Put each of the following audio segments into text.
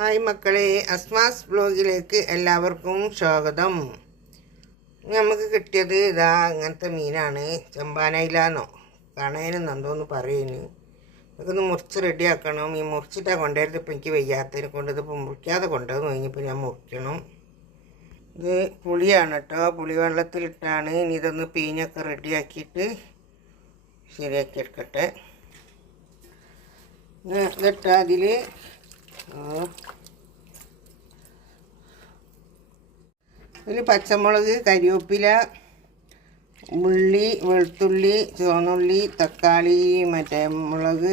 Hi മക്കളെ, അസ്മാസ് ബ്ലോഗിലേക്ക് എല്ലാവർക്കും സ്വാഗതം. നമുക്ക് കിട്ടിയത് ഇതാ അങ്ങനത്തെ മീനാണ്. ചെമ്പാനയിലാന്നോ കണയനെന്ന് എന്തോന്ന് പറയുന്നു. ഇതൊക്കെ മുറിച്ച് റെഡിയാക്കണം. ഈ മുറിച്ചിട്ടാണ് കൊണ്ടുവരുന്നത്. ഇപ്പം എനിക്ക് വയ്യാത്തതിനെ കൊണ്ട് ഇതിപ്പോൾ മുറിക്കാതെ കൊണ്ടുവന്ന് കഴിഞ്ഞപ്പോൾ ഞാൻ മുറിക്കണം. ഇത് പുളിയാണ് കേട്ടോ. പുളി വെള്ളത്തിലിട്ടാണ്. ഇനി ഇതൊന്ന് പീഞ്ഞൊക്കെ റെഡിയാക്കിയിട്ട് ശരിയാക്കി എടുക്കട്ടെ. ഇതിട്ട് അതിൽ ഒരു പച്ചമുളക്, കരിവേപ്പില, ഉള്ളി, വെളുത്തുള്ളി, ചുവന്നുള്ളി, തക്കാളി, മറ്റേ മുളക്,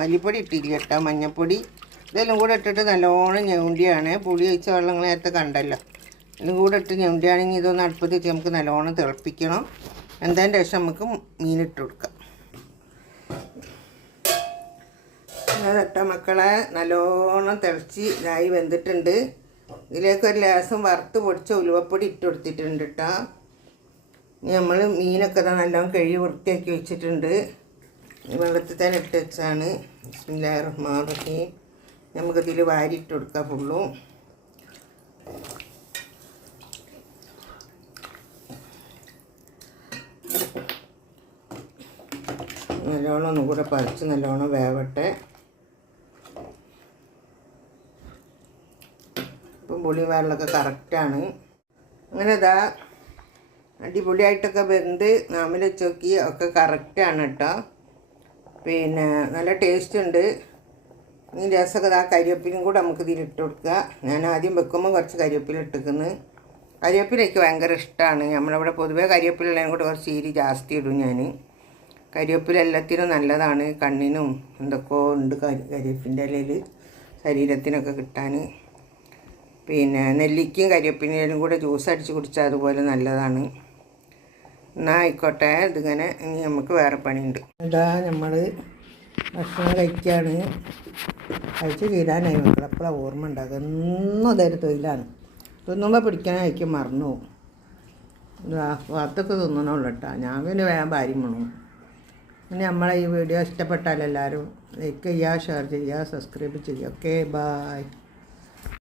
മല്ലിപ്പൊടി ഇട്ടില്ല കേട്ടോ, മഞ്ഞൾപ്പൊടി, ഇതെല്ലാം കൂടെ ഇട്ടിട്ട് നല്ലോണം ഞൗണ്ടിയാണ്. പുളി ഒഴിച്ച വെള്ളം നേരത്തെ കണ്ടല്ലോ. ഇതും കൂടെ ഇട്ട് ഞൗണ്ടിയാണെങ്കിൽ ഇതൊന്ന് അടുപ്പത്ത് വെച്ച് നമുക്ക് നല്ലോണം തിളപ്പിക്കണം. എന്നതിൻ്റെ ശേഷം നമുക്ക് മീനിട്ട് കൊടുക്കാം. അതിട്ട മക്കളെ നല്ലോണം തിളച്ച് ഇതായി വെന്തിട്ടുണ്ട്. ഇതിലേക്ക് ഒരു ലേശം വറുത്ത് പൊടിച്ച ഉലുവപ്പൊടി ഇട്ട് കൊടുത്തിട്ടുണ്ട് കേട്ടോ. ഇനി നമ്മൾ മീനൊക്കെ നല്ലോണം കഴുകി വൃത്തിയാക്കി വെച്ചിട്ടുണ്ട്. വെള്ളത്തിൽ തന്നെ ഇട്ട് വെച്ചാണ്. ബിസ്മില്ലാഹിർ റഹ്മാനിർ റഹീം. നമുക്കിതിൽ വാരിയിട്ട് കൊടുക്കാം ഫുള്ളും. നല്ലോണം ഒന്നും കൂടെ പറിച്ച് നല്ലോണം വേവട്ടെ. ഇപ്പം പുളി വെള്ളമൊക്കെ കറക്റ്റാണ്. അങ്ങനെ ഇതാ അടിപൊളിയായിട്ടൊക്കെ വെന്ത് നാമിൽ വെച്ചോക്കി ഒക്കെ കറക്റ്റാണ് കേട്ടോ. പിന്നെ നല്ല ടേസ്റ്റ് ഉണ്ട്. ഈ രസമൊക്കെ ഇതാ കരിവേപ്പിലും കൂടെ നമുക്ക് ഇതിലിട്ട് കൊടുക്കുക. ഞാൻ ആദ്യം വെക്കുമ്പോൾ കുറച്ച് കരിവേപ്പില ഇട്ടിരിക്കുന്നു. കരിവേപ്പിലയ്ക്ക് ഭയങ്കര ഇഷ്ടമാണ്. നമ്മളിവിടെ പൊതുവേ കരിവേപ്പിലുള്ളതിനും കൂടെ കുറച്ച് ചീരി ജാസ്തി ഇടും ഞാൻ. കരിവേപ്പില എല്ലാത്തിനും നല്ലതാണ്. കണ്ണിനും എന്തൊക്കെയോ ഉണ്ട് കരിവേപ്പിൻ്റെ ഇലയിൽ ശരീരത്തിനൊക്കെ കിട്ടാൻ. പിന്നെ നെല്ലിക്കയും കരിവേപ്പിനും കൂടെ ജ്യൂസ് അടിച്ച് കുടിച്ചാൽ അതുപോലെ നല്ലതാണ്. എന്നാൽ ആയിക്കോട്ടെ, ഇതിങ്ങനെ ഇനി നമുക്ക് വേറെ പണിയുണ്ട്. ഇതാ നമ്മൾ ഭക്ഷണം കഴിക്കുകയാണ്. കഴിച്ച് തീരാനായി മക്കൾ. എപ്പോഴാണ് ഓർമ്മ ഉണ്ടാകുക? എന്നും അതൊരു തൊഴിലാണ്. തിന്നുമ്പോൾ പിടിക്കാനായിരിക്കും മറന്നു പോകും. ഭാഗത്തൊക്കെ തിന്നണുള്ളൂ കേട്ടോ. ഞാൻ പിന്നെ വേഗം ഭാര്യം വേണം. ഇനി നമ്മളെ ഈ വീഡിയോ ഇഷ്ടപ്പെട്ടാൽ എല്ലാവരും ലൈക്ക് ചെയ്യുക, ഷെയർ ചെയ്യുക, സബ്സ്ക്രൈബ് ചെയ്യുക. Okay, bye.